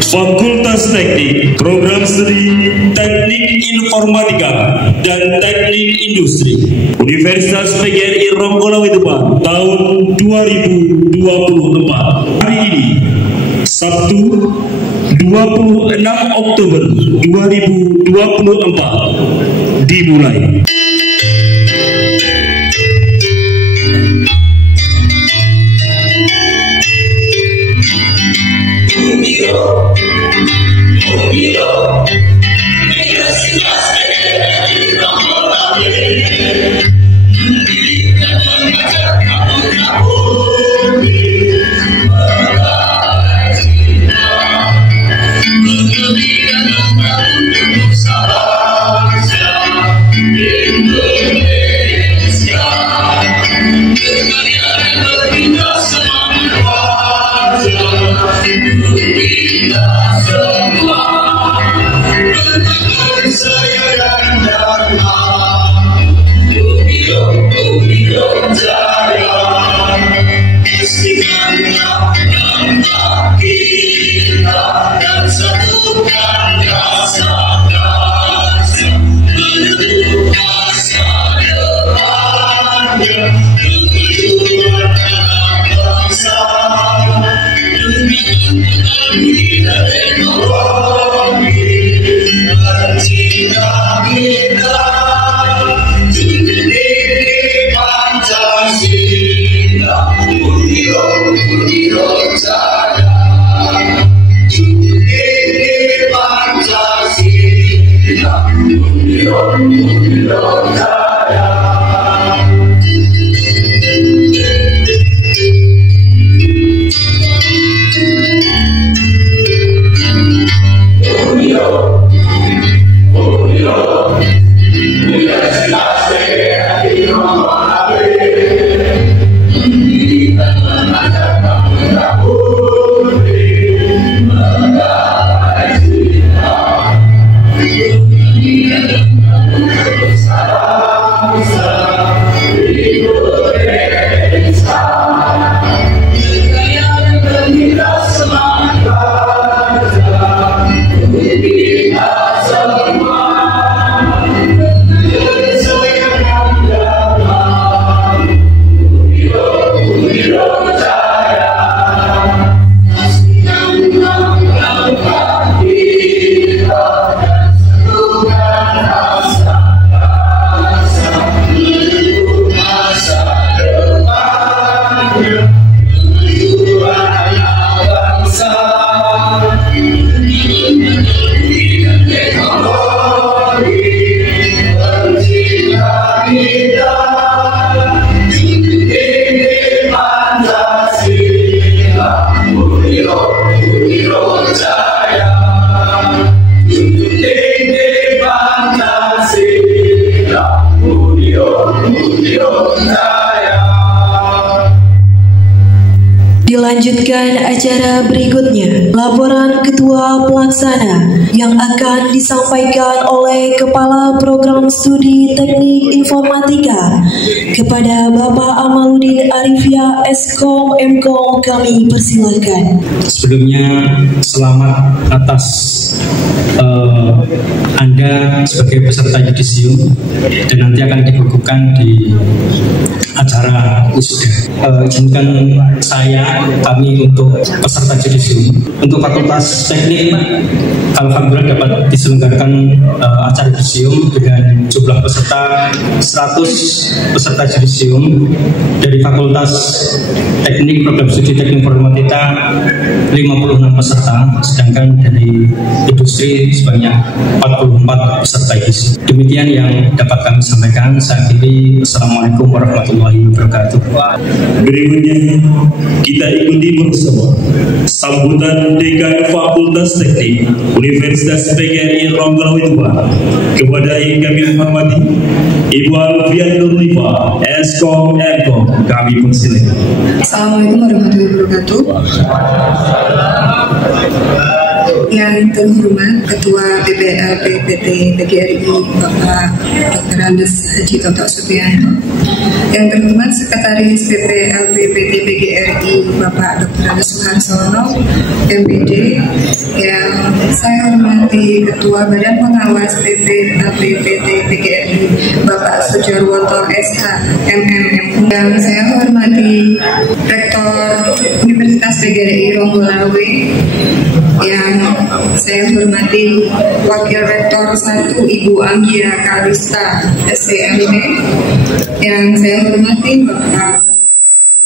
Fakultas Teknik, Program Studi Teknik Informatika dan Teknik Industri, Universitas PGRI Ronggolawe Tuban, tahun 2024. Hari ini, Sabtu 26 Oktober 2024, dimulai. Dilanjutkan acara berikutnya, laporan Ketua Pelaksana yang akan disampaikan oleh Kepala Program Studi Teknik Informatika kepada Bapak Amaluddin Arifia Eskom Mkom, kami persilakan. Sebelumnya selamat atas Anda sebagai peserta yudisium dan nanti akan dikukuhkan di acara wisuda. Izinkan kami untuk peserta yudisium. Untuk Fakultas Teknik, alhamdulillah dapat diselenggarakan acara yudisium dengan jumlah peserta 100 peserta yudisium. Dari Fakultas Teknik Program Studi Teknik Informatika 56 peserta, sedangkan dari industri sebanyak 44 peserta yudisium. Demikian yang dapat kami sampaikan. Saya akhiri. Assalamualaikum warahmatullahi wabarakatuh. Berikutnya kita ikuti bersama sambutan Dekan Fakultas Teknik Universitas PGRI Ronggolawe Tuban kepada yang kami hormati Ibu Alfian Nurlifa Eskom Mkom, kami persilakan. Assalamualaikum warahmatullahi wabarakatuh. Yang terhormat Ketua PPLP-PT PGRI Bapak Dr. Andes Haji Toto Subianto, yang terhormat Sekretaris PPLP-PT PGRI Bapak Dr. Andes Suharsono, MPD, yang saya hormati Ketua Badan Pengawas PPLP-PT PGRI Bapak Sujarwoto SH MMM, yang saya hormati Rektor Universitas PGRI Ronggolawe, yang saya hormati Wakil Rektor 1 Ibu Anggia Kalista SCMD, yang saya hormati Bapak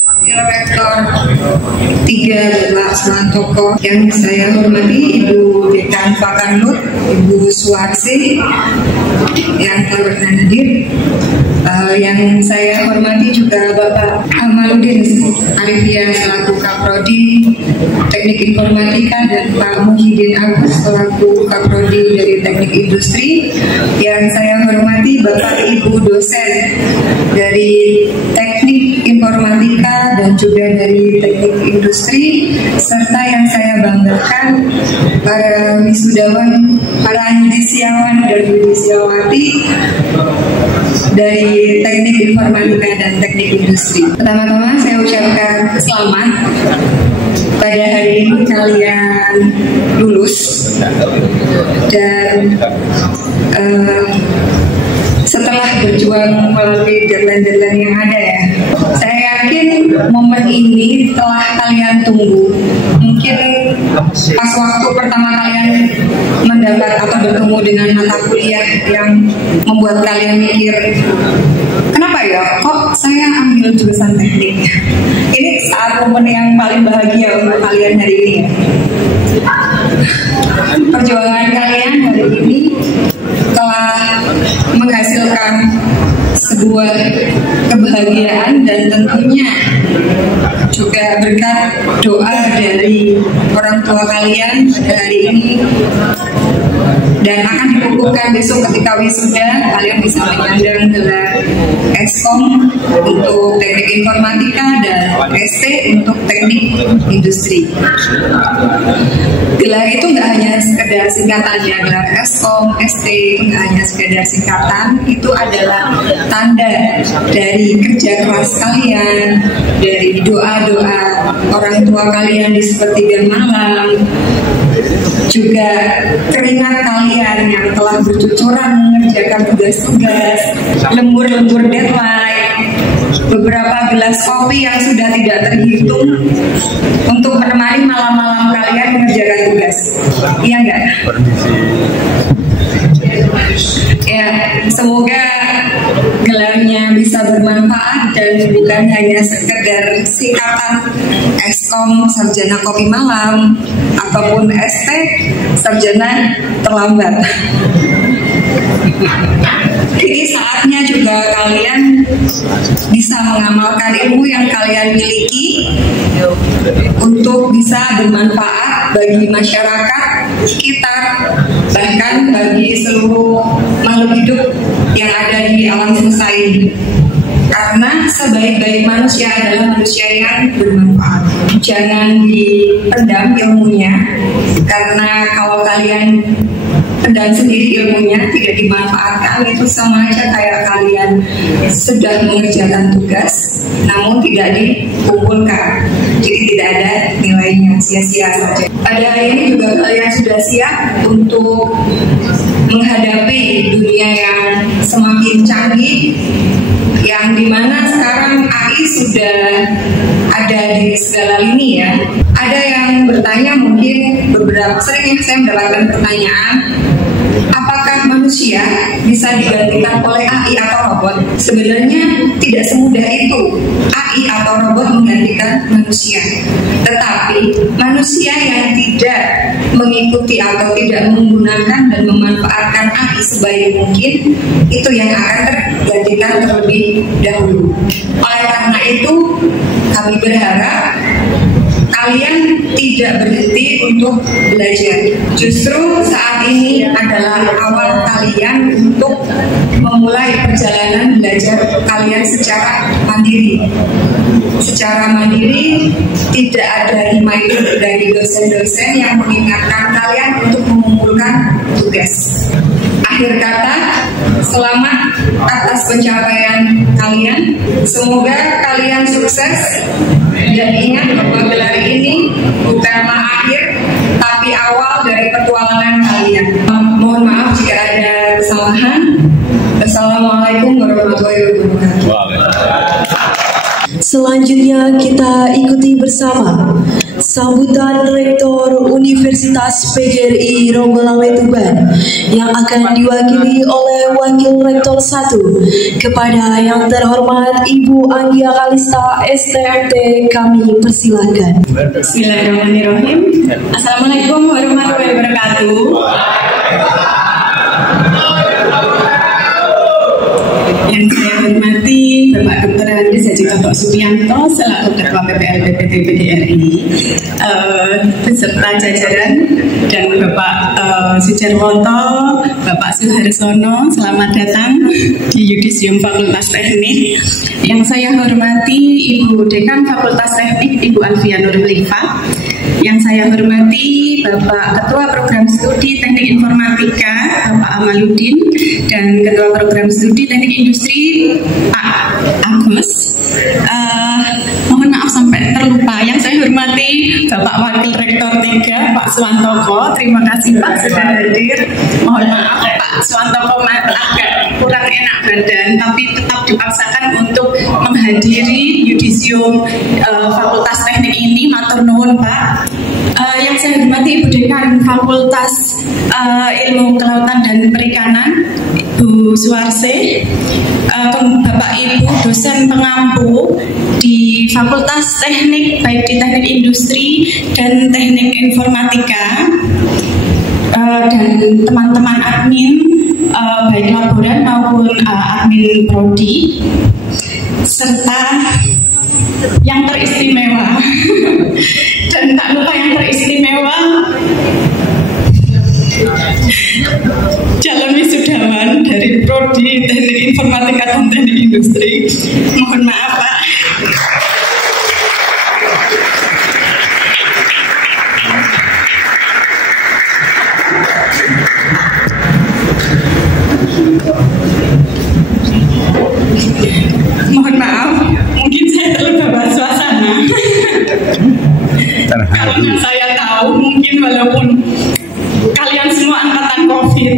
Wakil Rektor 3 Bapak Santoko, yang saya hormati Ibu Dekan Fakanut Ibu Suwarsi yang telah berhadir, yang saya hormati juga Bapak Kamaludin Arifia selaku Kaprodi Teknik Informatika dan Pak Muhyiddin Agus selaku Kaprodi dari Teknik Industri, yang saya hormati Bapak Ibu dosen dari Teknik Informatika dan juga dari Teknik Industri, serta yang saya banggakan para wisudawan, para yudisiawan dan yudisiawati dari Teknik Informatika dan Teknik Industri. Pertama-tama saya ucapkan selamat pada hari ini kalian lulus, dan setelah berjuang melalui deadline-deadline yang ada ya, saya yakin momen ini telah kalian tunggu. Mungkin pas waktu pertama kalian mendapat atau bertemu dengan mata kuliah yang membuat kalian mikir, kenapa ya kok saya ambil jurusan teknik? Ini saat momen yang paling bahagia untuk kalian hari ini ya. Perjuangan kalian hari ini telah menghasilkan sebuah kebahagiaan, dan tentunya juga berkat doa dari orang tua kalian pada hari ini, dan akan dikukuhkan besok ketika wisuda kalian bisa menyandang gelar Eskom untuk Teknik Informatika dan ST untuk Teknik Industri. Gelar itu nggak hanya sekedar singkatan ya, gelar Eskom, ST itu nggak hanya sekedar singkatan, itu adalah tanda dari kerja keras kalian, dari doa-doa orang tua kalian di sepertiga malam, juga keringat kalian yang telah bercucuran mengerjakan tugas-tugas, lembur-lembur deadline, beberapa gelas kopi yang sudah tidak terhitung untuk menemani malam-malam kalian mengerjakan tugas. Iya enggak? Ya, semoga gelarnya bisa bermanfaat dan bukan hanya sekedar singkatan Eskom sarjana kopi malam ataupun ST sarjana terlambat. Jadi saatnya juga kalian bisa mengamalkan ilmu yang kalian miliki untuk bisa bermanfaat bagi masyarakat sekitar, bahkan bagi seluruh makhluk hidup yang ada di alam semesta ini. Karena sebaik-baik manusia adalah manusia yang bermanfaat. Jangan dipendam ilmunya, karena kalau kalian pendam sendiri ilmunya tidak dimanfaatkan, itu sama aja kayak kalian sudah mengerjakan tugas namun tidak dikumpulkan, jadi tidak ada nilainya, sia-sia saja. Pada hari ini juga kalian sudah siap untuk menghadapi dunia yang semakin canggih, yang dimana sekarang AI sudah ada di segala lini ya. Ada yang bertanya, mungkin beberapa sering saya mendapatkan pertanyaan, apakah manusia bisa digantikan oleh AI atau robot? Sebenarnya tidak semudah itu AI atau robot menggantikan manusia. Tetapi manusia yang tidak mengikuti atau tidak menggunakan dan memanfaatkan AI sebaik mungkin, itu yang akan tergantikan terlebih dahulu. Oleh karena itu, kami berharap kalian tidak berhenti untuk belajar. Justru saat ini adalah awal kalian untuk memulai perjalanan belajar kalian secara mandiri. Secara mandiri, tidak ada reminder dari dosen-dosen yang mengingatkan kalian untuk mengumpulkan tugas. Akhir kata, selamat atas pencapaian kalian. Semoga kalian sukses. Dan ingat bahwa gelar ini bukanlah akhir, tapi awal dari petualangan kalian. Mohon maaf jika ada kesalahan. Assalamualaikum warahmatullahi wabarakatuh. Selanjutnya kita ikuti bersama sambutan Rektor Universitas PGRI Ronggolanwe Tuban yang akan diwakili oleh Wakil Rektor 1 kepada yang terhormat Ibu Anggia Kalista STMT, kami persilakan. Bismillahirrahmanirrahim. Assalamualaikum warahmatullahi wabarakatuh. Yang saya hormati Bapak Dr. Andis Haji Toto Supianto selaku Ketua PPL BPT PGRI, beserta jajaran, dan Bapak Sujarwoto, Bapak Suharsono, selamat datang di Yudisium Fakultas Teknik. Yang saya hormati Ibu Dekan Fakultas Teknik Ibu Alfia Nurlifa. Yang saya hormati Bapak Ketua Program Studi Teknik Informatika Bapak Amaludin, dan Ketua Program Studi Teknik Industri Pak Agus. Mohon maaf sampai terlupa. Yang saya hormati Bapak Wakil Rektor 3 Pak Swantoko. Terima kasih Pak sudah hadir. Mohon maaf Pak Swantoko agak kurang enak badan, tapi tetap dipaksakan untuk menghadiri Yudisium Fakultas Teknik ini. Matur nuwun Pak. Yang saya hormati Ibu Dekan Fakultas Ilmu Kelautan dan Perikanan Bu Suarse, Bapak Ibu dosen pengampu di Fakultas Teknik, baik di Teknik Industri dan Teknik Informatika, dan teman-teman admin, baik laboran maupun admin prodi, serta yang teristimewa. Dan tak lupa yang teristimewa, calon wisudawan dari prodi Teknik Informatika dan Teknik Industri. Mohon maaf Pak. Mohon maaf, mungkin saya terlalu bawa suasana. Karena saya tahu mungkin walaupun kalian semua angkatan COVID,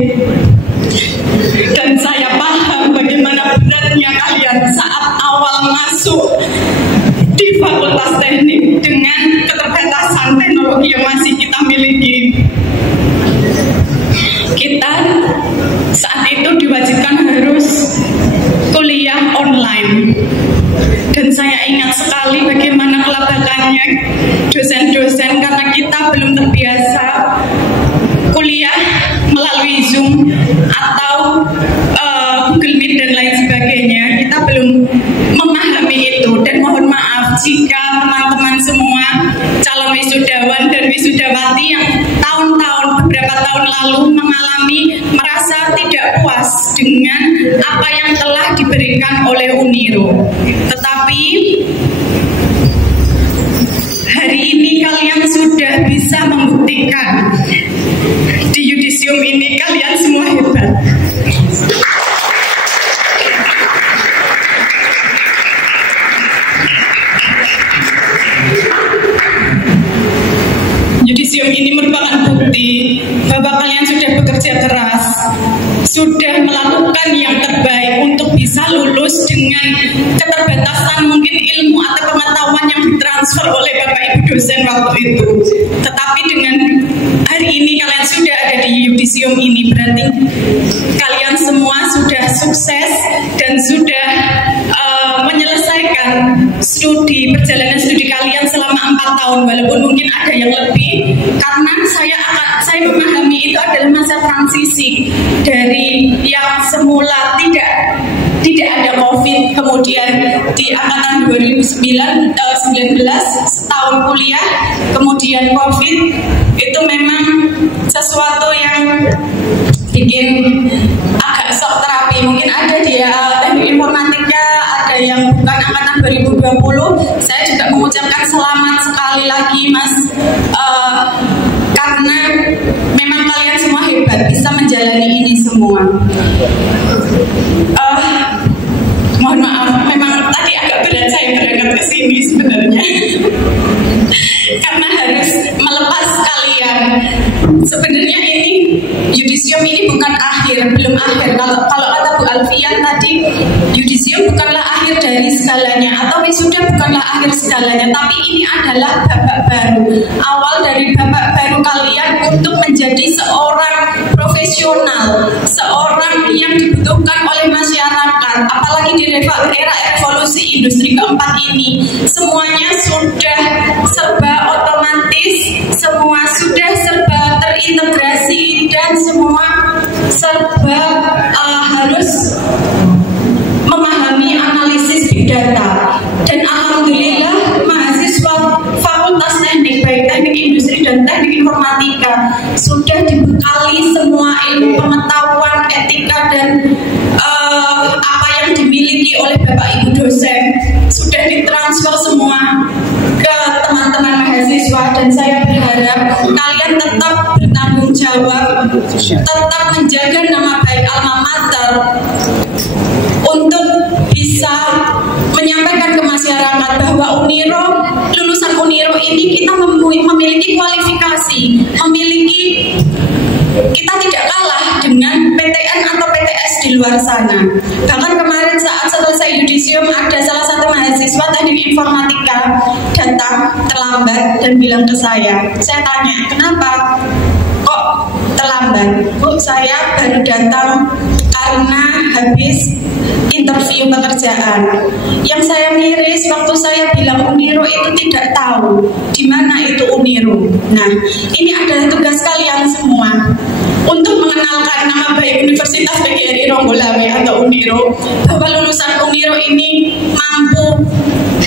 dan saya paham bagaimana beratnya kalian saat awal masuk di Fakultas Teknik dengan keterbatasan teknologi yang masih kita miliki. Kita saat itu diwajibkan harus kuliah online, dan saya ingat sekali bagaimana kelabakannya dosen-dosen karena kita belum terbiasa kuliah melalui Zoom atau Google Meet dan lain sebagainya. Kita belum memahami itu, dan mohon maaf jika teman-teman semua calon wisudawan dan wisudawati yang beberapa tahun lalu merasa tidak puas dengan apa yang telah diberikan oleh Uniro. Tetapi hari ini kalian sudah bisa membuktikan di Yudisium ini kalian semua hebat. Yudisium ini merupakan bukti bahwa kalian sudah bekerja keras, sudah melakukan yang terbaik untuk bisa lulus dengan keterbatasan mungkin ilmu atau pengetahuan yang ditransfer oleh Bapak Ibu dosen waktu itu. Tetapi dengan hari ini kalian sudah ada di Yudisium ini, berarti kalian semua sudah sukses dan sudah menyelesaikan perjalanan studi kalian selama 4 tahun, walaupun mungkin ada yang lebih, karena saya memahami itu adalah masa transisi dari yang semula tidak ada COVID, kemudian di angkatan 2019 setahun kuliah, kemudian COVID, itu memang sesuatu yang bikin agak shock terapi. Mungkin ada di teknik informatika, ada yang bukan angkatan 2020. Saya juga mengucapkan selamat sekali lagi Mas, karena memang kalian semua hebat bisa menjalani ini semua. Mohon maaf, memang tadi agak berat saya berangkat ke sini sebenarnya karena harus melepas kalian. Sebenarnya ini yudisium ini bukan akhir, belum akhir. Kalau kata Bu Alfian tadi, yudisium bukanlah akhir dari segalanya, atau wisuda bukanlah akhir segalanya, tapi ini adalah babak baru, awal dari babak baru kalian untuk menjadi seorang profesional, seorang yang dibutuhkan oleh masyarakat. Apalagi di era revolusi industri keempat ini, semuanya sudah serba otomatis, semua sudah serba terintegrasi, dan semua serba harus memahami analisis big data. Dan alhamdulillah mahasiswa Fakultas Teknik, baik teknik industri dan teknik informatika, sudah dibekali semua ilmu pengetahuan, etika, dan apa yang dimiliki oleh Bapak Ibu dosen sudah ditransfer semua ke teman-teman mahasiswa. Dan saya berharap kalian tetap bertanggung jawab, tetap menjaga nama baik alma mater untuk bisa menyampaikan ke masyarakat bahwa Uniro, lulusan Uniro ini kita memiliki kualifikasi, kita tidak kalah dengan PTN atau PTS di luar sana. Bahkan kemarin saat selesai yudisium, ada salah satu mahasiswa teknik informatika datang terlambat dan bilang ke saya tanya, kenapa kok terlambat? Bu, saya baru datang karena habis interview pekerjaan. Yang saya miris waktu saya bilang Uniro itu tidak tahu di mana itu Uniro. Nah, ini adalah tugas kalian semua untuk mengenalkan nama baik Universitas PGRI Ronggolawe atau Uniro, bahwa lulusan Uniro ini mampu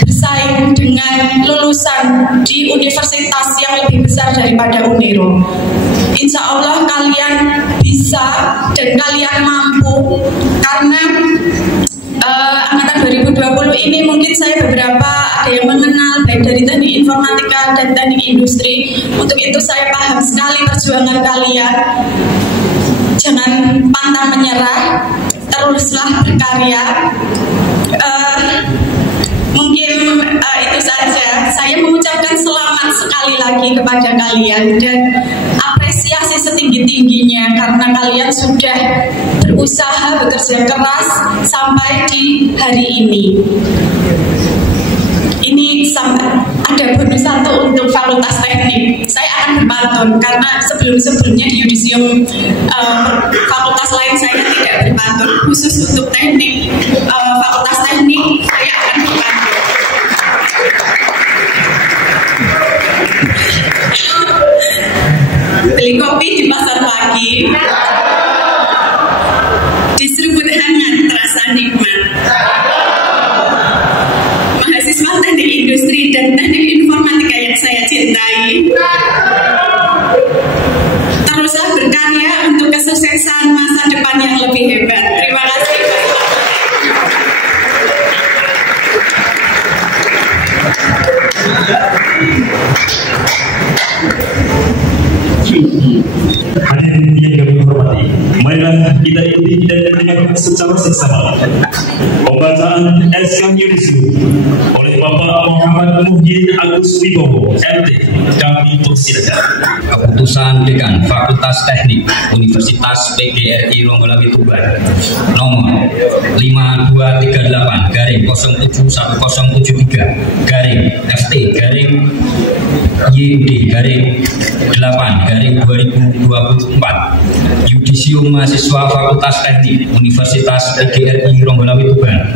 bersaing dengan lulusan di universitas yang lebih besar daripada Uniro. Insya Allah kalian bisa dan kalian mampu, karena angkatan 2020 ini mungkin saya beberapa ada yang mengenal baik dari teknik informatika dan teknik industri. Untuk itu saya paham sekali perjuangan kalian. Jangan pantang menyerah, teruslah berkarya. Mungkin itu saja. Saya mengucapkan selamat sekali lagi kepada kalian dan apresiasi setinggi-tingginya karena kalian sudah berusaha bekerja keras sampai di hari ini. Ini ada bonus satu untuk Fakultas Teknik. Saya akan berpantun karena sebelum-sebelumnya di yudisium fakultas lain saya tidak berpantun. Khusus untuk teknik Fakultas Teknik saya akan berpantun. Beli kopi di pasar pagi, diseruput hangat terasa nikmat. Mahasiswa teknik industri dan teknik informatika yang saya cintai, teruslah berkarya untuk kesuksesan masa depan yang lebih hebat. Terima kasih. Hadirin yang kami hormati, marilah kita ikuti dan mendengarkan secara seksama pembacaan SK Yudisium oleh Bapak Muhammad Muhyiddin Agus Wibowo, MT. Kami persilakan. Keputusan Dekan Fakultas Teknik Universitas PGRI Ronggolawe Tuban nomor 5238/071073/FT/YUD/8/2024 Yudisium Yudisium Mahasiswa Fakultas Teknik Universitas PGRI Ronggolawe Tuban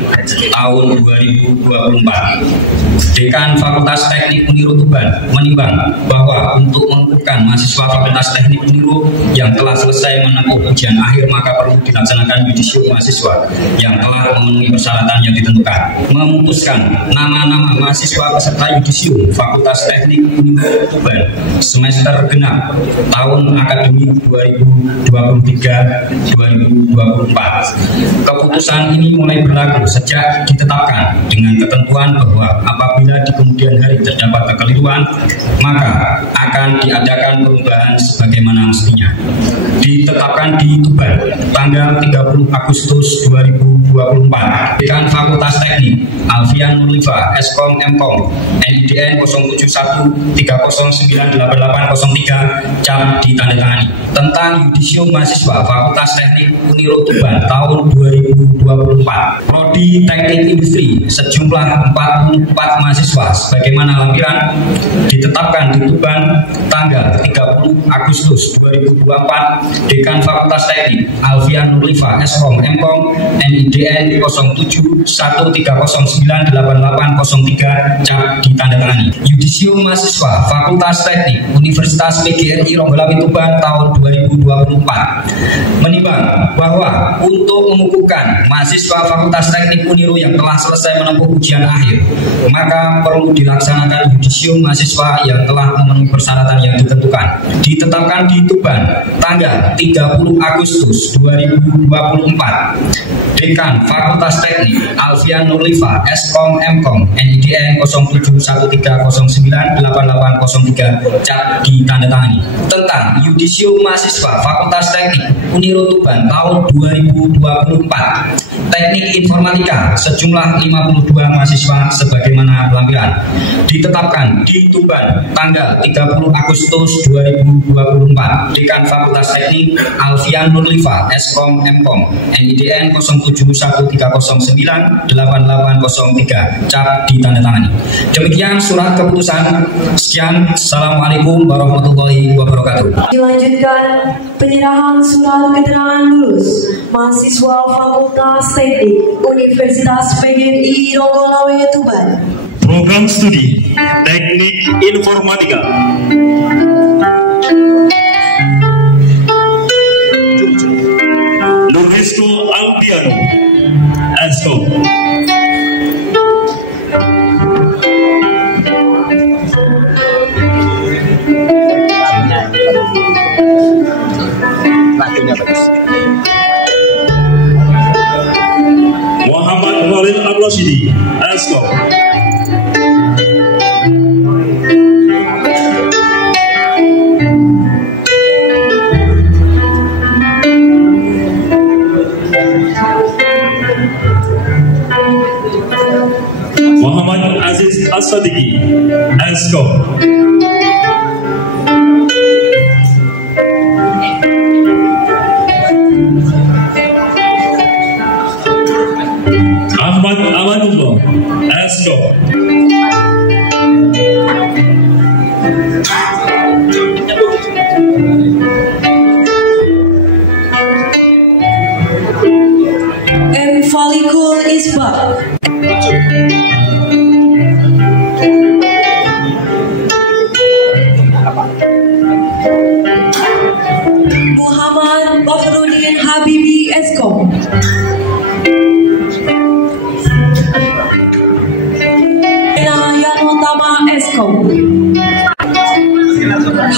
tahun 2024. Dekan Fakultas Teknik Uniru Tuban menimbang bahwa untuk mengukuhkan mahasiswa Fakultas Teknik Uniru yang telah selesai menempuh ujian akhir, maka perlu dilaksanakan yudisium mahasiswa yang telah memenuhi persyaratan yang ditentukan. Memutuskan nama-nama mahasiswa peserta yudisium Fakultas Teknik Uniru Tuban semester genap tahun akademik 2023-2024. Keputusan ini mulai berlaku sejak ditetapkan dengan ketentuan bahwa apabila di kemudian hari terdapat kekeliruan, maka akan diadakan perubahan sebagaimana mestinya. Ditetapkan di Tuban tanggal 30 Agustus 2024. Dekan Fakultas Teknik Alfian Nurlifa Eskom Mkom NIDN 0713098803 cap ditandatangani tentang yudisium mahasiswa Fakultas Teknik Uniru Tuban tahun 2024. Prodi Teknik Industri sejumlah 44 mahasiswa sebagaimana lampiran ditetapkan di Tuban tanggal 30 Agustus 2024. Dekan Fakultas Teknik Alfian Nurlifa Eskom Mkom NIDN 0713098803 cap ditandatangani. Yudisium mahasiswa Fakultas Teknik Universitas PGRI Ronggolawe Tuban tahun 2024 menimbang bahwa untuk mengukuhkan mahasiswa Fakultas Teknik Uniru yang telah selesai menempuh ujian akhir, maka perlu dilaksanakan yudisium mahasiswa yang telah memenuhi persyaratan yang ditentukan. Ditetapkan di Tuban tanggal 30 Agustus 2024. Dekan Fakultas Teknik Alfian Nurlifa Eskom Mkom NIDN 0713098803 cap ditandatangani tentang yudisium mahasiswa Fakultas Teknik Uniru Tuban tahun 2024. Teknik Informatika sejumlah 52 mahasiswa sebagaimana lampiran ditetapkan di Tuban tanggal 30 Agustus 2024. Dekan Fakultas Teknik Alfian Nurlifa Eskom Mkom NIDN 0713098803 cap ditandatangani. Demikian surat keputusan. Sekian, assalamualaikum warahmatullahi wabarakatuh. Dilanjutkan penyerahan surat keterangan lulus mahasiswa Fakultas Teknik Universitas PGRI Ronggolawe Tuban. Program studi Teknik Informatika. Luhisco Alpian Eskom. Muhammad Walid Al-Rashidi Eskom. Muhammad Aziz As-Sadiqi Eskom. Ahmad Amanullah Eskom. M. Falikul Isbah. Muhammad Bahrudin Habibi Eskom. Yanutama Eskom.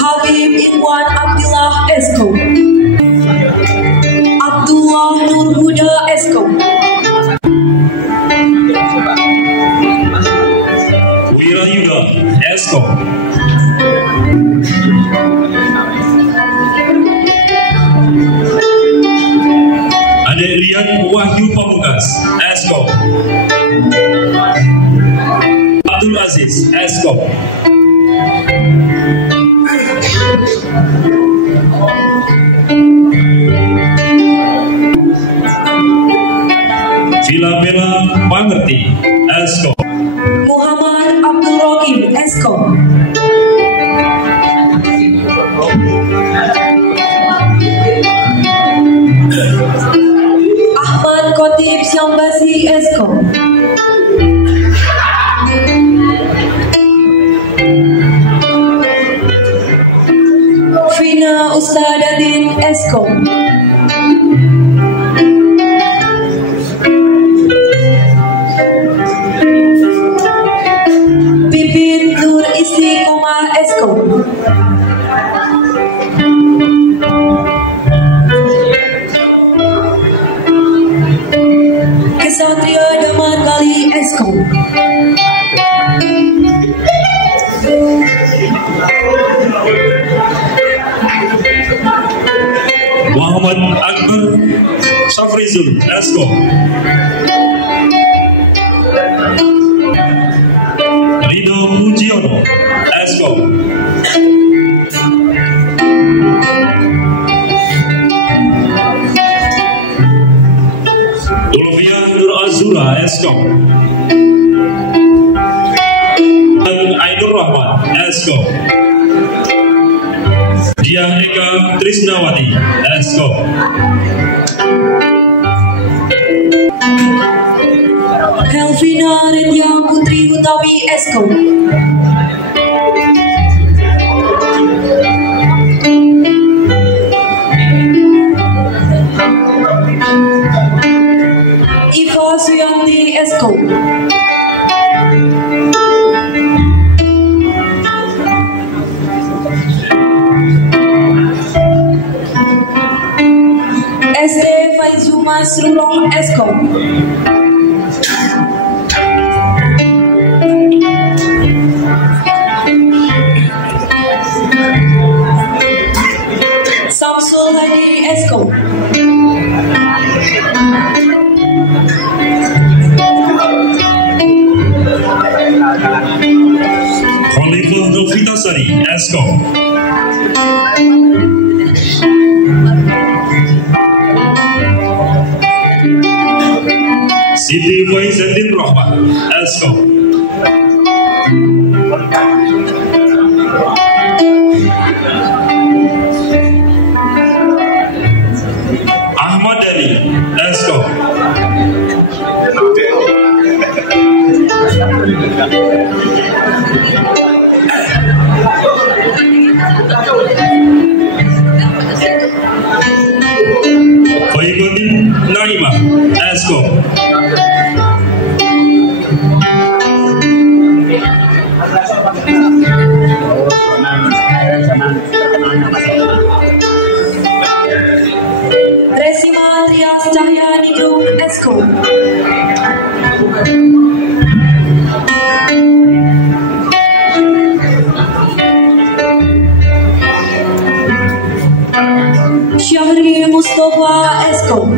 Habib Iwan Abdillah Eskom. Abdullah Nur Huda Eskom. Wirayuda Eskom. Adelian Wahyu Pamungkas Eskom. Abdul Aziz Eskom. Filabela Pangerti Eskom. Muhammad Abdul Rokim Eskom. Eskom. Vina Ustadatin Eskom. Pipit Nur Istiqomah Eskom. Kesatria Damar Kali Eskom. Muhammad Akbar Safrizul Eskom. Rido Mujiono Eskom. Dolvia Nur Azura Eskom. Ainur Rahman Eskom. Dia Eka Trisnawati Eskom. Helvina Redya Putri Hutawi Eskom. Iva Suyanti Eskom. SD Faizuma Sruroh Eskom. Samsul Hadi Eskom. Khalifah Novitasari Eskom. Siti Faizuddin Rahman Eskom. Ahmad Ali Eskom. Faizuddin Naimah Eskom. Resima Trias Cahya Nidrum Eskom. Syahri Mustafa Eskom.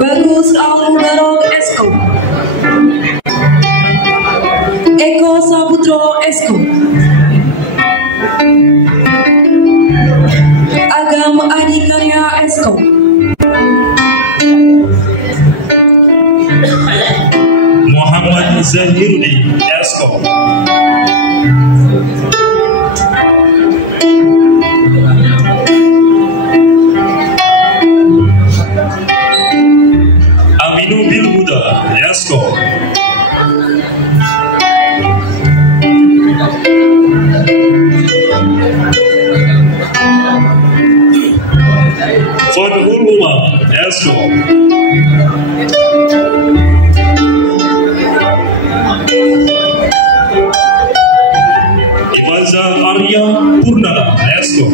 Bagus Al-Mubarok Eskom. Eko Saputro Eskom. Agam Adikarya Eskom. Muhammad Zahiruddin Eskom. Aminu Bil Huda Eskom. Fadhul Umar Eskom. Ibaza Arya Purnala Eskom.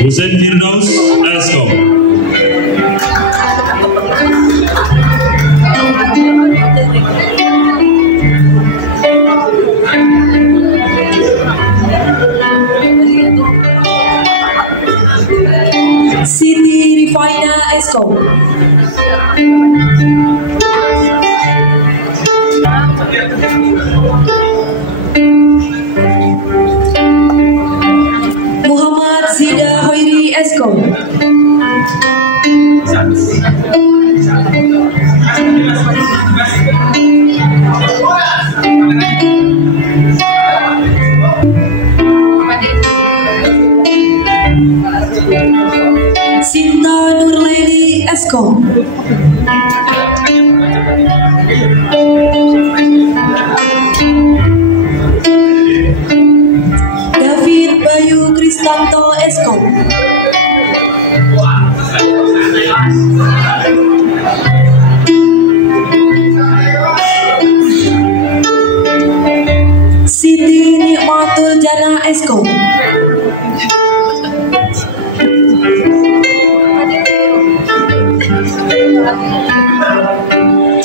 Hussein Firdaus Eskom. Siti Rifaina Eskom. Muhammad Zida Hoiri Eskom. David Bayu Kristanto Esko. Siti Nikmatul Jana Esko.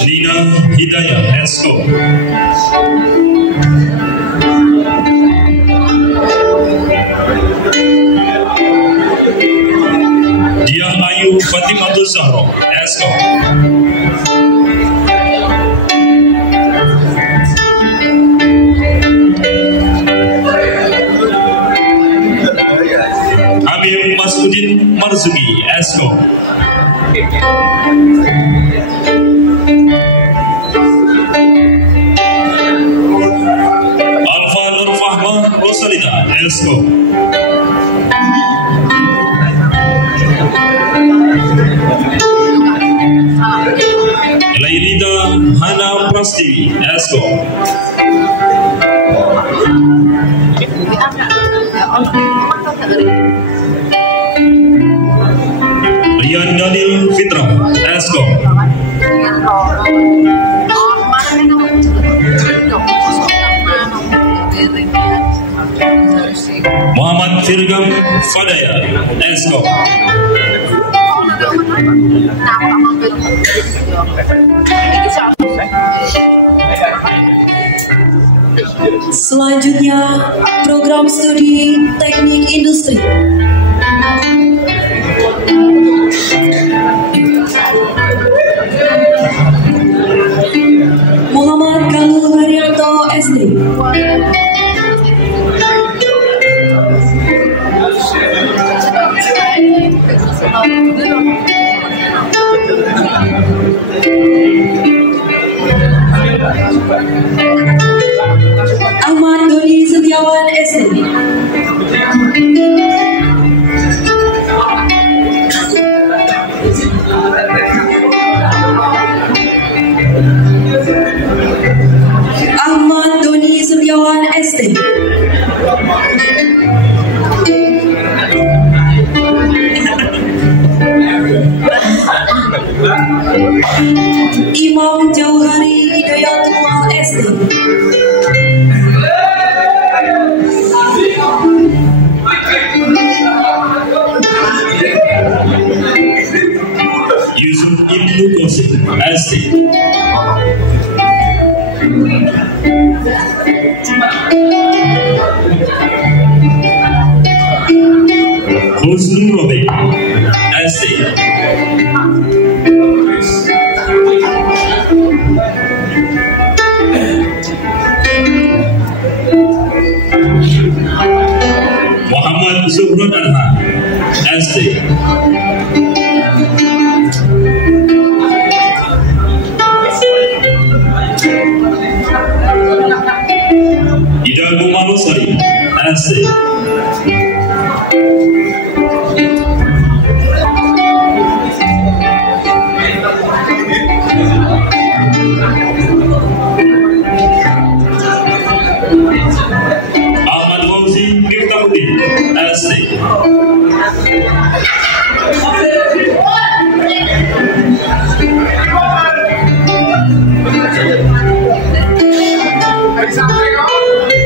Nina Hidayah Esko. Dia Ayu Fatimatul Zahra Esko. Amir Masudin Marzuki Esko. Alfa Nur Fahma Rosalina Esko. Lailita Hana Prastiwi Esko. Rian Daniel Fitra Esko. Muhammad Firgam Fadaya Esko. Selanjutnya, program studi teknik industri. Muhammad Galuh Haryanto SD. Ahmad Doni Setiawan SD. Ahmad Doni Setiawan SD. Imam Jauhari Hidayatullah SD. Yusuf Ibnu Qasim SD. Husnul Robi SD. Muhammad Zuhrun Anha SD. Ida Gumanusari SD. Ahmad Fauzi Miftahudin SD.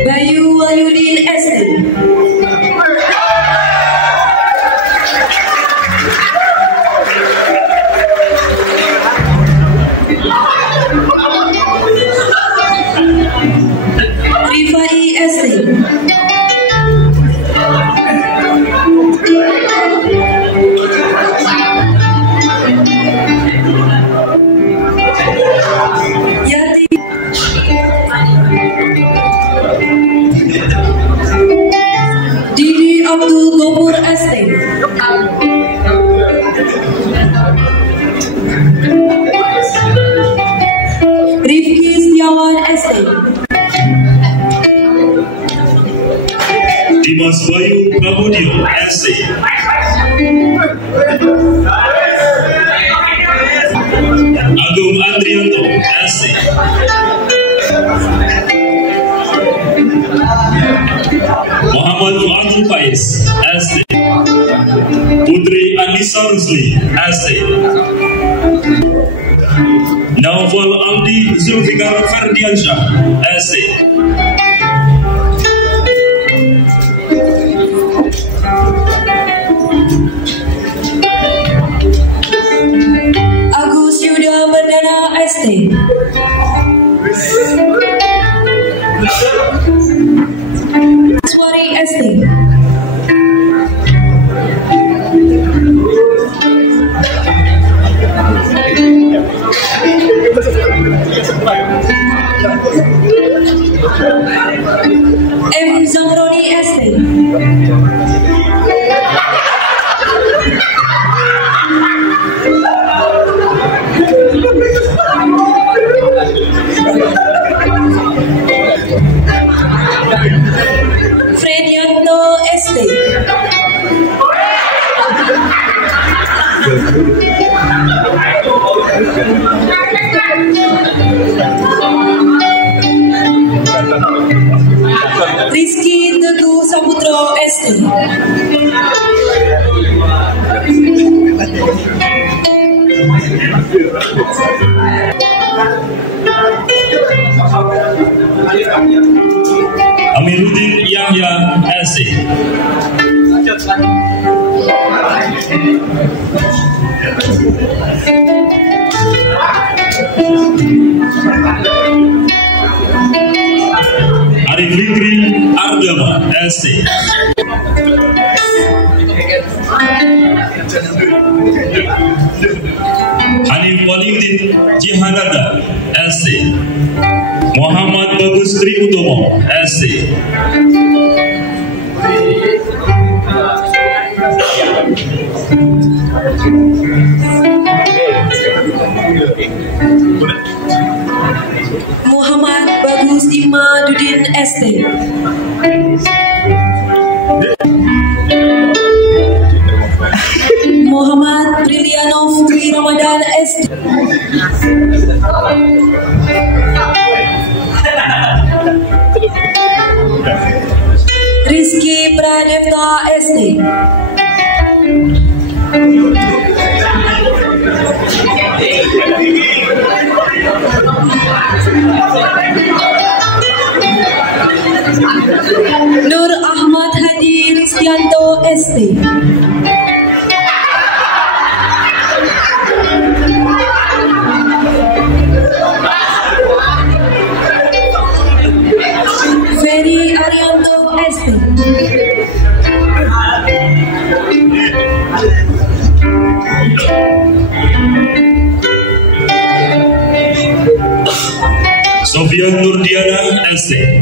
Bayu Wahyudin SD. Rifai SD. Yati Didi Abdul Gopur SD. Rifki Setiawan SD. Dimas Bayu Pramudio SD. Trianto, SC. Muhammad Fuadul Faiz, SC. Putri Anissa Rusli, SC. Naufal Aldi Zulfikar Ferdiansyah, SC. Agus Yuda Perdana, ST. Suari, ST. M. Zamroni, ST. Fredianto, ST. Rizky Teguh Saputro, ST. Amiruddin Yahya, SC. Arif Fikri Ardama, SC. Hanif Waliuddin Jihanada, SC. Muhammad Bagus Tri Utomo, SC. Muhammad Bagus Imadudin, ST. Muhammad Brilianov Dwi Ramadan, ST. Rizky Pradevta, ST. Nur Ahmad Hadi Ristianto, ST. Ferry Arianto, ST. Sofia Nurdiana, SC.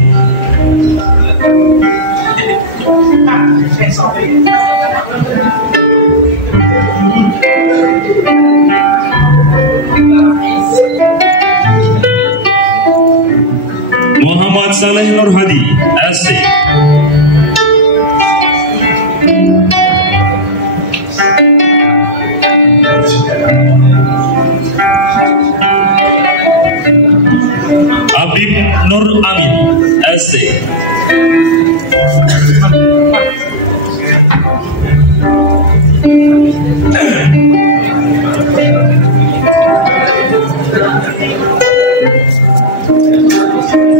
Muhammad Saleh Nur Hadi, SC. Habib Nur Amin, SC.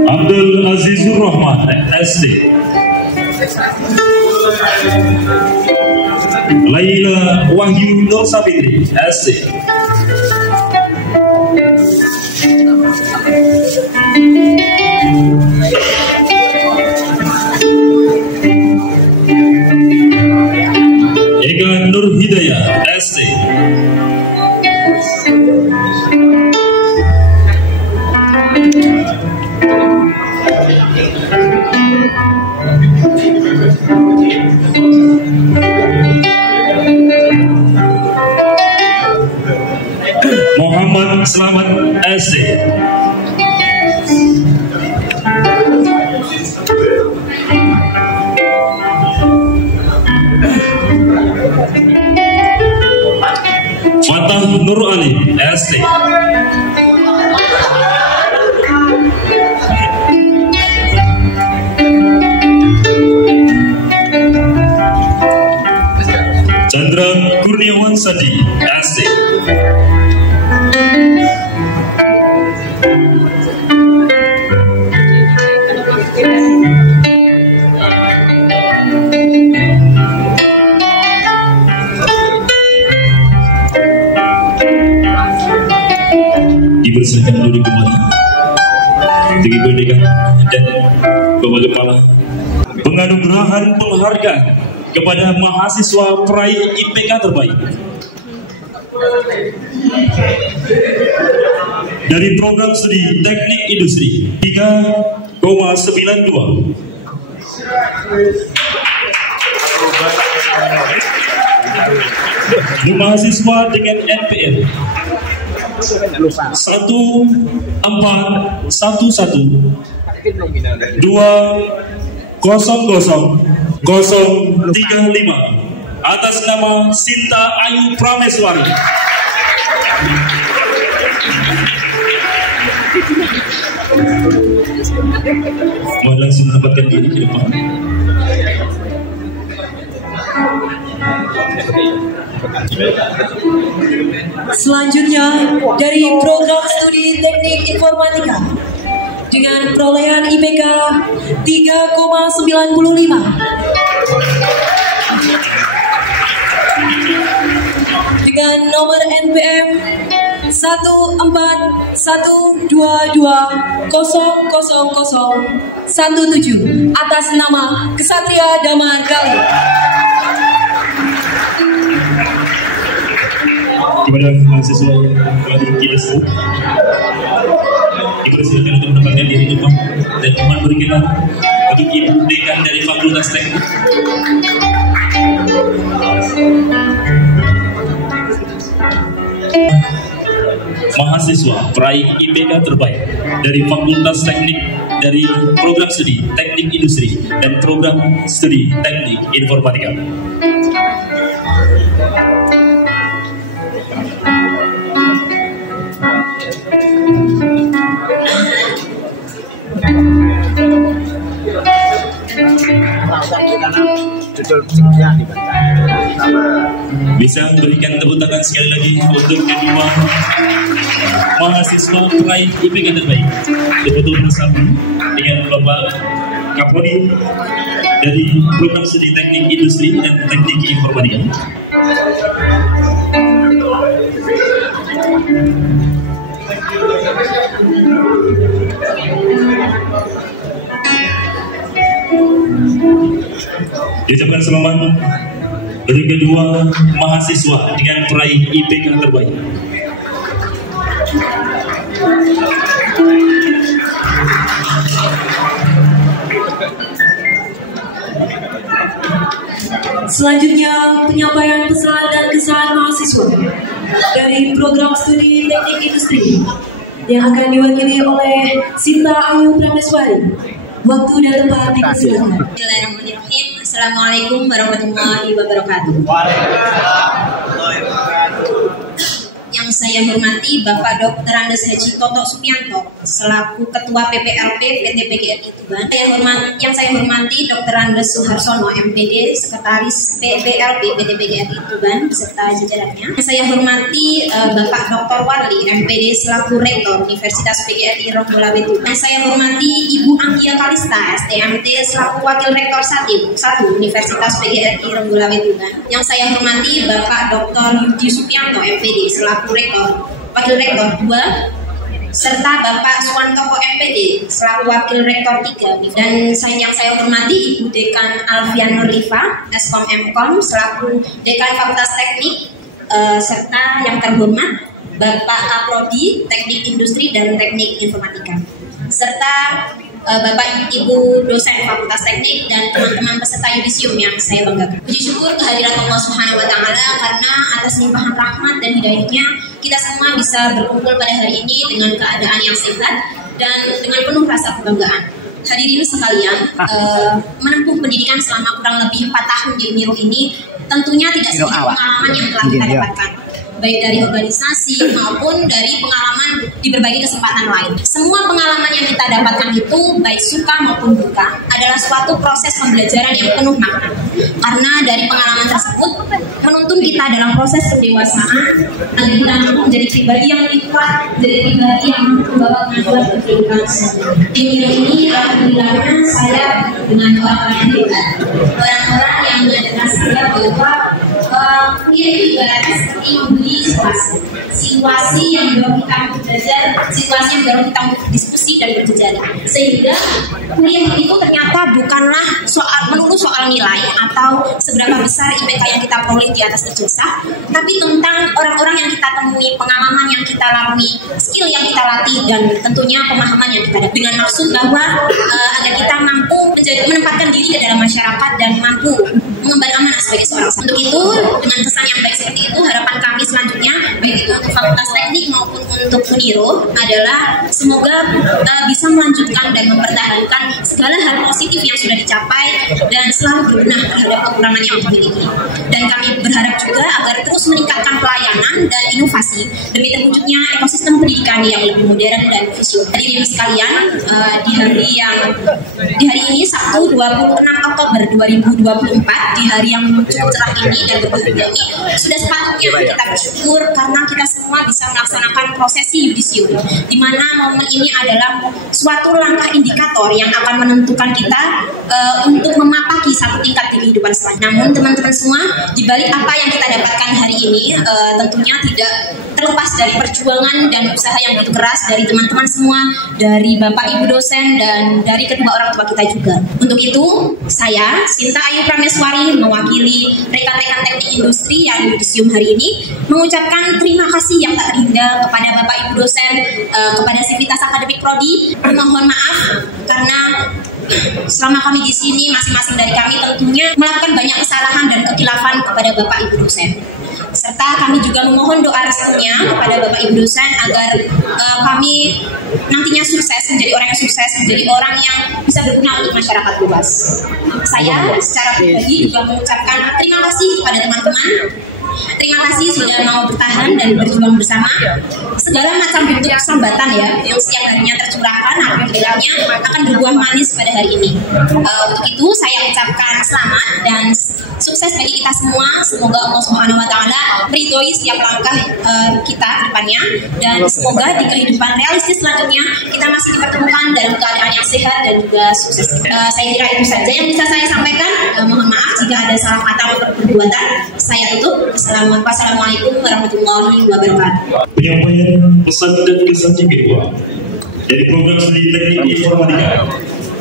Abdul Azizur Rahman, SC. Laila Wahyu Nur Sabitri, SC. Ega Nur Hidayah, SC. Muhammad Slamet, SC. Fatah Nur Ali, SC. Kurniawan Sadi, SC. Dipersilakan dulu kembali. Tinggi pendidikan dan Bapak Kepala. Penganugerahan penghargaan kepada mahasiswa peraih IPK terbaik dari program studi teknik industri 3,92. Mahasiswa dengan NPM 141120035 atas nama Sinta Ayu Prameswari. Mohon langsung mendapatkan diri ke depan. Selanjutnya dari program studi teknik informatika dengan perolehan IPK 3,95 dengan nomor NPM 14122000017 atas nama Kesatria Damar Kali. Kepada mahasiswa yang telah tersebut, dipersilakan untuk mendapatkan diri depan dan mohon berikan untuk Ibu Dekan dari Fakultas Teknik. Mahasiswa peraih IPK terbaik dari Fakultas Teknik dari program studi Teknik Industri dan program studi Teknik Informatika. Bisa berikan tepuk tangan sekali lagi untuk kedua mahasiswa peraih IPK terbaik. Betul bersama dengan Bapak Kapolri dari program studi Teknik Industri dan Teknik Informatika. Diucapkan selamat dari kedua mahasiswa dengan peraih IPK terbaik. Selanjutnya penyampaian pesan dan kesan mahasiswa dari program studi Teknik Industri yang akan diwakili oleh Sinta Ayu Prameswari. Waktu dan tempat dipersilakan. Bismillahirrahmanirrahim. Assalamualaikum warahmatullahi wabarakatuh. Yang saya hormati Bapak Dr. Andes Haji Toto Supianto selaku Ketua PPLP PT PGRI Tuban. Yang saya hormati Dr. Andes Suharsono MPD Sekretaris PPLP PT PGRI Tuban beserta jajarannya. Yang saya hormati Bapak Dr. Warli MPD selaku Rektor Universitas PGRI Ronggolawe Tuban. Yang saya hormati Ibu Anggia Kalista STMT selaku Wakil Rektor 1 Universitas PGRI Ronggolawe Tuban. Yang saya hormati Bapak Dr. Yudi Supianto MPD selaku Wakil Rektor 2 serta Bapak Suwantoko MPD selaku Wakil Rektor 3 dan yang saya hormati Ibu Dekan Alfian Nurlifa Eskom Mkom selaku Dekan Fakultas Teknik serta yang terhormat Bapak Kaprodi Teknik Industri dan Teknik Informatika serta Bapak Ibu dosen Fakultas Teknik dan teman-teman peserta yudisium yang saya banggakan. Puji syukur kehadirat Allah Subhanahu wa taala karena atas limpahan rahmat dan hidayahnya kita semua bisa berkumpul pada hari ini dengan keadaan yang sehat dan dengan penuh rasa kebanggaan. Hadirin sekalian, menempuh pendidikan selama kurang lebih 4 tahun di Uniro ini tentunya tidak sedikit pengalaman yang telah kita dapatkan. baik dari organisasi maupun dari pengalaman di berbagai kesempatan lain. Semua pengalaman yang kita dapatkan itu, baik suka maupun duka, adalah suatu proses pembelajaran yang penuh makna. Karena dari pengalaman tersebut menuntun kita dalam proses pendewasaan agar kita mampu menjadi pribadi yang lebih kuat, menjadi pribadi yang membawa kemajuan ke kehidupan sehari-hari. Ini alhamdulillahnya saya dengan orang-orang yang hebat, orang-orang yang mengajarkan saya bahwa kuliah itu ibaratnya seperti membeli situasi yang mendorong kita untuk belajar, situasi yang mendorong kita untuk berdiskusi dan berjejaring. Sehingga kuliah itu ternyata bukanlah melulu soal nilai atau seberapa besar IPK yang kita peroleh di atas ijazah, tapi tentang orang-orang yang kita temui, pengalaman yang kita lalui, skill yang kita latih, dan tentunya pemahaman yang kita dapat, dengan maksud bahwa agar kita mampu menempatkan diri di dalam masyarakat dan mampu mengemban amanah sebagai seorang. Untuk itu, dengan pesan yang baik seperti itu, harapan kami selanjutnya, baik itu untuk Fakultas Teknik maupun untuk Uniro, adalah semoga bisa melanjutkan dan mempertahankan segala hal positif yang sudah dicapai dan selalu berbenah terhadap kekurangan yang dimiliki. Dan kami berharap juga agar terus meningkatkan pelayanan dan inovasi demi terwujudnya ekosistem pendidikan yang lebih modern dan visioner. Hadirin sekalian, di hari ini Sabtu 26 Oktober 2024, di hari yang cukup cerah ini dan berbahagia ini, sudah sepatutnya kita bersyukur karena kita semua bisa melaksanakan prosesi yudisium, di mana momen ini adalah suatu langkah indikator yang akan menentukan kita untuk memapaki satu tingkat di kehidupan selanjutnya. Namun teman-teman semua, di balik apa yang kita dapatkan hari ini, tentunya tidak terlepas dari perjuangan dan usaha yang begitu keras dari teman-teman semua, dari Bapak Ibu dosen dan dari kedua orang tua kita juga. Untuk itu, saya Sinta Ayu Prameswari mewakili rekan-rekan teknik industri yang yudisium hari ini mengucapkan terima kasih yang tak terhingga kepada Bapak Ibu dosen, kepada Sivitas Akademik Prodi. Mohon maaf karena selama kami di sini, masing-masing dari kami tentunya melakukan banyak kesalahan dan kekilafan kepada Bapak Ibu dosen. Serta kami juga memohon doa restunya kepada Bapak Ibu dosen agar kami nantinya sukses, menjadi orang yang sukses, menjadi orang yang bisa berguna untuk masyarakat luas. Saya secara pribadi juga mengucapkan terima kasih kepada teman-teman. Terima kasih sudah mau bertahan dan berjuang bersama. Segala macam bentuk sambatan ya yang setiap harinya tercurahkan, alhamdulillahnya akan berbuah manis pada hari ini. Untuk itu saya ucapkan selamat dan sukses bagi kita semua. Semoga Allah Subhanahu Wa Taala meridhoi setiap langkah kita ke depannya, dan semoga di kehidupan realistis selanjutnya kita masih dipertemukan dalam keadaan yang sehat dan juga sukses. Saya kira itu saja yang bisa saya sampaikan. Mohon maaf jika ada salah kata atau perbuatan. Saya tutup. Wassalamualaikum warahmatullahi wabarakatuh. Penyampaian pesan dan kesan yang kedua dari program studi teknik informatika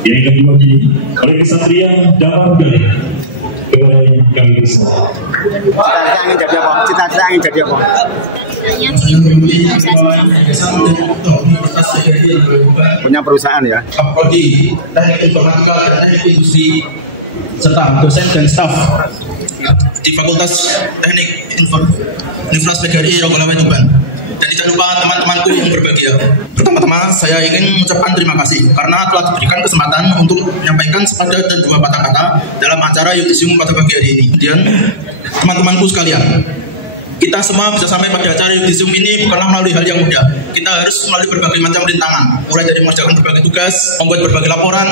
yang kami wakili oleh Kesatria Damar Gali kepada kami bersama. Cita-cita ingin jadi apa? Cita-cita ingin jadi apa? Punya perusahaan ya? Prodi Teknik Informatika dan Teknik Industri serta dosen dan staf di Fakultas Teknik Universitas PGRI Ronggolawe Tuban. Dan tidak lupa teman-temanku yang berbahagia. Pertama-tama saya ingin mengucapkan terima kasih karena telah diberikan kesempatan untuk menyampaikan sepatah dan dua patah kata dalam acara yudisium pada pagi hari ini. Kemudian teman-temanku sekalian, kita semua bisa sampai pada acara yudisium ini bukanlah melalui hal yang mudah. Kita harus melalui berbagai macam rintangan, mulai dari mengerjakan berbagai tugas, membuat berbagai laporan,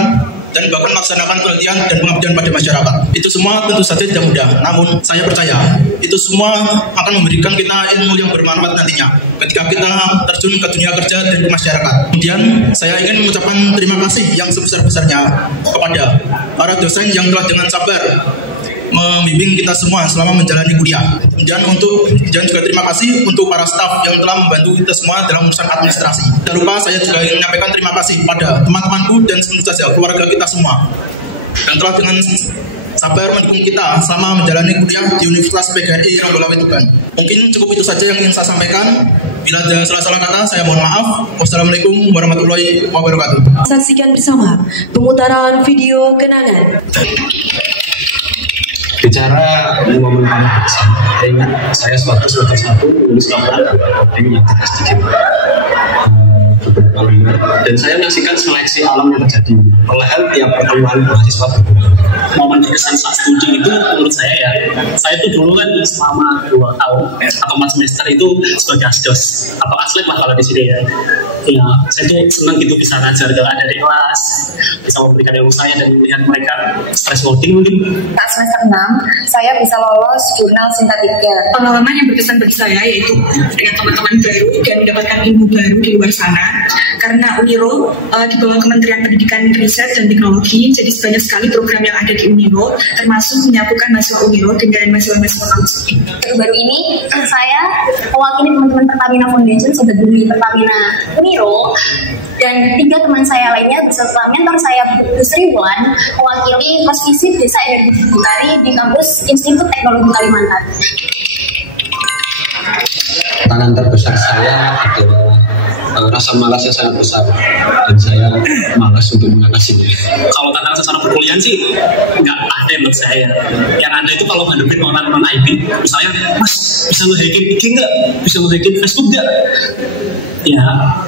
dan bahkan melaksanakan penelitian dan pengabdian pada masyarakat. Itu semua tentu saja tidak mudah, namun saya percaya itu semua akan memberikan kita ilmu yang bermanfaat nantinya ketika kita terjun ke dunia kerja dan ke masyarakat. Kemudian saya ingin mengucapkan terima kasih yang sebesar-besarnya kepada para dosen yang telah dengan sabar membimbing kita semua selama menjalani kuliah. Dan juga terima kasih untuk para staf yang telah membantu kita semua dalam urusan administrasi. Dan lupa saya juga ingin menyampaikan terima kasih pada teman-temanku dan tentu saja keluarga kita semua yang telah dengan sabar mendukung kita selama menjalani kuliah di Universitas PGRI Ronggolawe Tuban. Mungkin cukup itu saja yang ingin saya sampaikan. Bila ada salah-salah kata, saya mohon maaf. Wassalamualaikum warahmatullahi wabarakatuh. Saksikan bersama pemutaran video kenangan. Bicara momen paling besar, saya ingat saya semester 1 menulis laporan coding yang tidak sedikit beberapa lembar, dan saya menyaksikan seleksi alam yang terjadi. Perlahan tiap pertemuan mahasiswa berkumpul. Momen berkesan saat studi itu menurut saya ya Saya itu dulu kan selama 2 tahun atau 4 semester itu sebagai asdos atau aslet lah kalau di sini ya. Ya, saya senang gitu bisa ngajar kalau ada di kelas, bisa memberikan ilmu saya dan melihat mereka stress voting mungkin. Saat semester 6, saya bisa lolos jurnal Sinta 3. Pengalaman yang berkesan bagi saya yaitu dengan teman-teman baru dan mendapatkan ilmu baru di luar sana. Karena Uniro di bawah Kementerian Pendidikan, Riset dan Teknologi, jadi banyak sekali program yang ada di Uniro, termasuk menyatukan mahasiswa Uniro dengan mahasiswa-mahasiswa kampus. Baru ini saya mewakili teman-teman Pertamina Foundation sebagai Pertamina Uniro, dan 3 teman saya lainnya beserta mentor saya Bu Sri Wulan mewakili Kosvisip Desa Energi Butari di kampus Institut Teknologi Kalimantan. Tantangan terbesar saya adalah rasa malasnya sangat besar dan saya malas untuk mengatasinya. Kalau tantangan secara perkuliahan sih nggak ada menurut saya. Yang ada itu kalau ngadepin orang non IB, misalnya Mas bisa nge-hackin IG nggak, bisa nge-hackin Facebook nggak?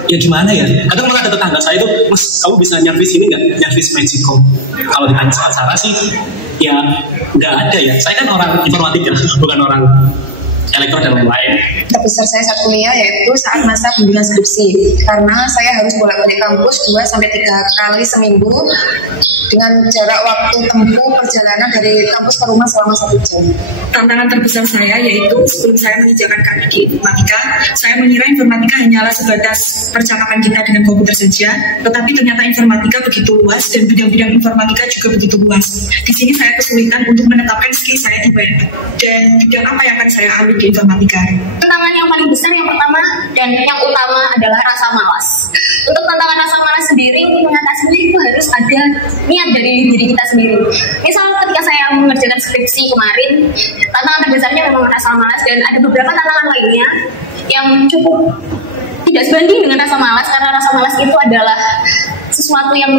Ya gimana ya? Kadang malah ada tetangga saya itu, Mas kamu bisa nyervis ini nggak, nyervis Magicom? Kalau ditanya cara sih ya nggak ada ya. Saya kan orang informatika, bukan orang elektro dan lain-lain. Terbesar saya saat kuliah yaitu saat masa bimbingan skripsi, karena saya harus bolak-balik kampus 2-3 kali seminggu dengan jarak waktu tempuh perjalanan dari kampus ke rumah selama 1 jam. Tantangan terbesar saya yaitu sebelum saya menginjakan kaki di informatika, saya mengira informatika hanyalah sebatas percakapan kita dengan komputer saja, tetapi ternyata informatika begitu luas dan bidang-bidang informatika juga begitu luas. Di sini saya kesulitan untuk menetapkan skill saya di mana dan bidang apa yang akan saya ambil di informatika. Tantangan yang paling besar yang pertama dan yang utama adalah rasa malas. Untuk tantangan rasa malas sendiri, untuk mengatasinya itu harus ada niat dari diri kita sendiri. Misal ketika saya mengerjakan skripsi kemarin, tantangan terbesarnya memang rasa malas, dan ada beberapa tantangan lainnya yang cukup tidak sebanding dengan rasa malas, karena rasa malas itu adalah sesuatu yang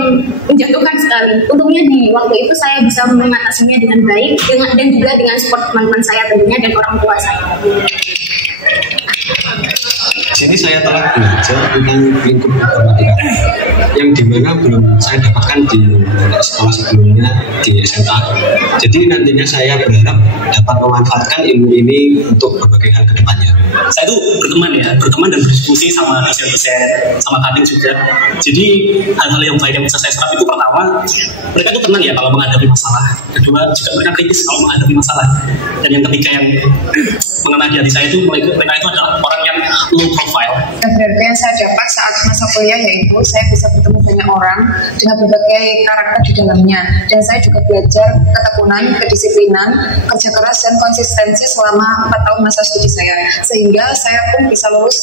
menjatuhkan sekali. Untungnya di waktu itu saya bisa mengatasinya dengan baik, dan juga dengan support teman-teman saya tentunya dan orang tua saya. Sini saya telah belajar tentang lingkup informatika yang dimana belum saya dapatkan di sekolah sebelumnya di SMA. Jadi nantinya saya berharap dapat memanfaatkan ilmu ini untuk berbagai hal ke depannya. Saya tuh berteman dan berdiskusi sama dosen-dosen, sama cutting juga. Jadi hal-hal yang baik yang bisa saya serap itu pertama, mereka tuh tenang ya kalau menghadapi masalah. Kedua, juga mereka kritis kalau menghadapi masalah. Dan yang ketiga yang mengena di hati saya itu, mereka itu adalah orang yang low profile. Yang berharga yang saya dapat saat masa kuliah yaitu saya bisa bertemu banyak orang dengan berbagai karakter di dalamnya, dan saya juga belajar ketekunan, kedisiplinan, kerja keras, dan konsistensi selama 4 tahun masa studi saya, sehingga saya pun bisa lulus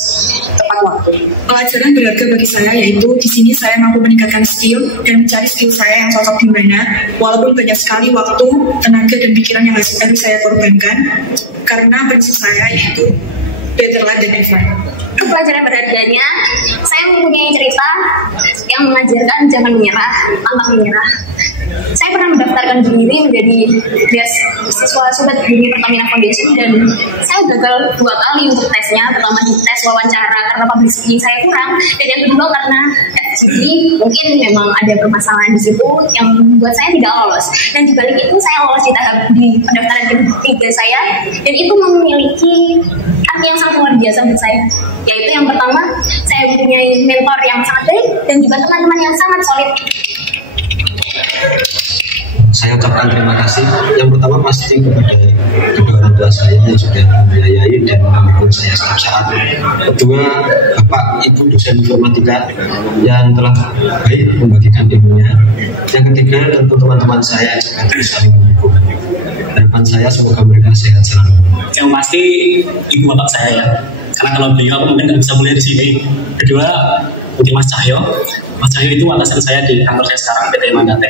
tepat waktu. Pelajaran berharga bagi saya yaitu di sini saya mampu meningkatkan skill dan mencari skill saya yang cocok di mana, walaupun banyak sekali waktu, tenaga, dan pikiran yang harus saya korbankan, karena prinsip saya yaitu better life than ever. Pelajaran berharganya, saya mempunyai cerita yang mengajarkan jangan menyerah, pantang menyerah. Saya pernah mendaftarkan diri menjadi siswa sobat di Pertamina Foundation, dan saya gagal 2 kali untuk tesnya. Pertama di tes wawancara karena public speaking saya kurang, dan yang kedua karena FGD mungkin memang ada permasalahan di situ yang membuat saya tidak lolos. Dan dibalik itu saya lolos di tahap di pendaftaran ketiga saya, dan itu memiliki arti yang sangat luar biasa buat saya. Yaitu yang pertama, saya mempunyai mentor yang sangat baik dan juga teman-teman yang sangat solid. Saya ucapkan terima kasih. Yang pertama pasti kepada kedua orang tua saya yang sudah membiayai dan mendukung saya setiap saat. Kedua, Bapak Ibu dosen informatika yang telah baik membagikan ilmunya. Yang ketiga, tentu teman-teman saya yang terus saling mendukung. Harapan saya semoga mereka sehat selalu. Yang pasti ibu bapak saya ya, karena kalau beliau aku mungkin nggak bisa kuliah di sini. Kedua, mungkin Mas Cahyo. Mas Cahyo itu atasan saya di kantor saya sekarang, PT Mandate.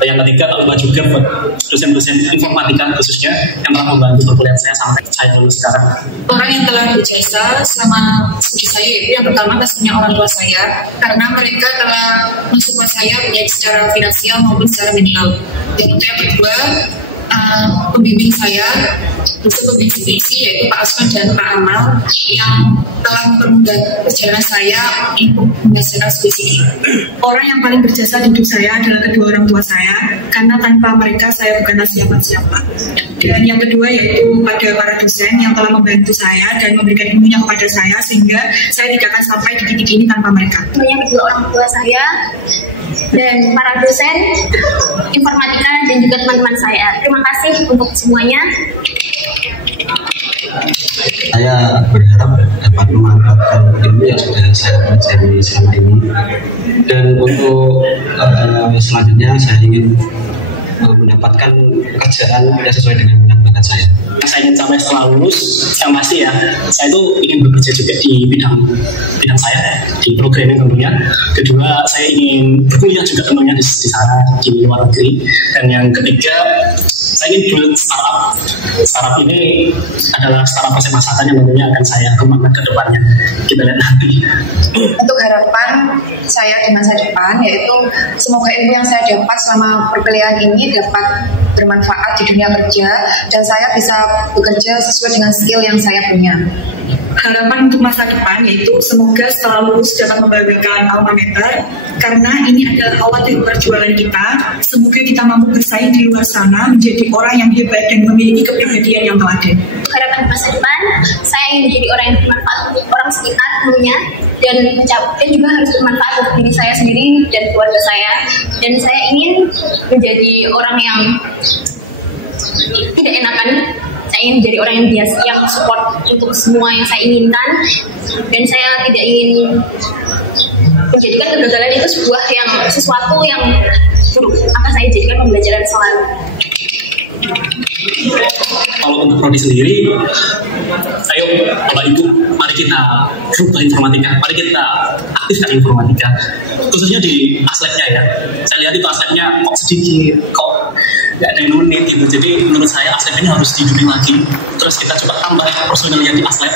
Yang ketiga, tak lupa juga buat dosen-dosen informatika khususnya yang telah membantu perkuliahan saya sampai saya lulus sekarang. Orang yang telah berjasa selama studi saya itu yang pertama pastinya orang tua saya, karena mereka telah mensupport saya baik secara finansial maupun secara mental. Dan untuk yang kedua, pembimbing saya disebut institusi, yaitu Pak Osman dan Pak Amal yang telah mempermudah perjalanan saya untuk nasional spesifik. Orang yang paling berjasa di hidup saya adalah kedua orang tua saya, karena tanpa mereka saya bukanlah siapa-siapa. Dan yang kedua yaitu pada para dosen yang telah membantu saya dan memberikan ilmunya kepada saya, sehingga saya tidak akan sampai di titik ini tanpa mereka. Yang kedua orang tua saya dan para dosen informatika dan juga teman-teman saya. Terima kasih untuk semuanya. Saya berharap dapat memanfaatkan ilmu yang sudah saya pelajari selama ini, dan untuk selanjutnya saya ingin mendapatkan pekerjaan yang sesuai dengan minat bakat saya. Saya ingin sampai setelah lulus, yang pasti ya, saya itu ingin bekerja juga di bidang saya, di programming tentunya. Kedua, saya ingin berkuliah juga tentunya di sana, di luar negeri. Dan yang ketiga, saya ingin build startup. Startup ini adalah startup pariwisata yang tentunya akan saya kembangkan ke depannya. Kita lihat nanti. Untuk harapan saya di masa depan, yaitu semoga ilmu yang saya dapat selama perkuliahan ini dapat bermanfaat di dunia kerja, dan saya bisa bekerja sesuai dengan skill yang saya punya. Harapan untuk masa depan yaitu semoga setelah lulus dapat membanggakan alma mater, karena ini adalah awal dari perjuangan kita. Semoga kita mampu bersaing di luar sana menjadi orang yang hebat dan memiliki kepribadian yang teladan. Harapan masa depan, saya ingin menjadi orang yang bermanfaat untuk orang sekitar tentunya, dan juga harus bermanfaat untuk diri saya sendiri dan keluarga saya. Dan saya ingin menjadi orang yang tidak enakan. Saya ingin menjadi orang yang biasa, yang support untuk semua yang saya inginkan, dan saya tidak ingin menjadikan kegagalan itu sesuatu yang buruk. Akan saya jadikan pembelajaran selalu. Kalau untuk prodi sendiri, ayo Bapak Ibu, mari kita rubah informatika, mari kita aktifkan informatika, khususnya di aslabnya ya. Saya lihat itu aslabnya kok sedikit, kok nggak ada yang menit gitu. Jadi menurut saya aslab ini harus dihidupin lagi. Terus kita coba tambah personilnya di aslab.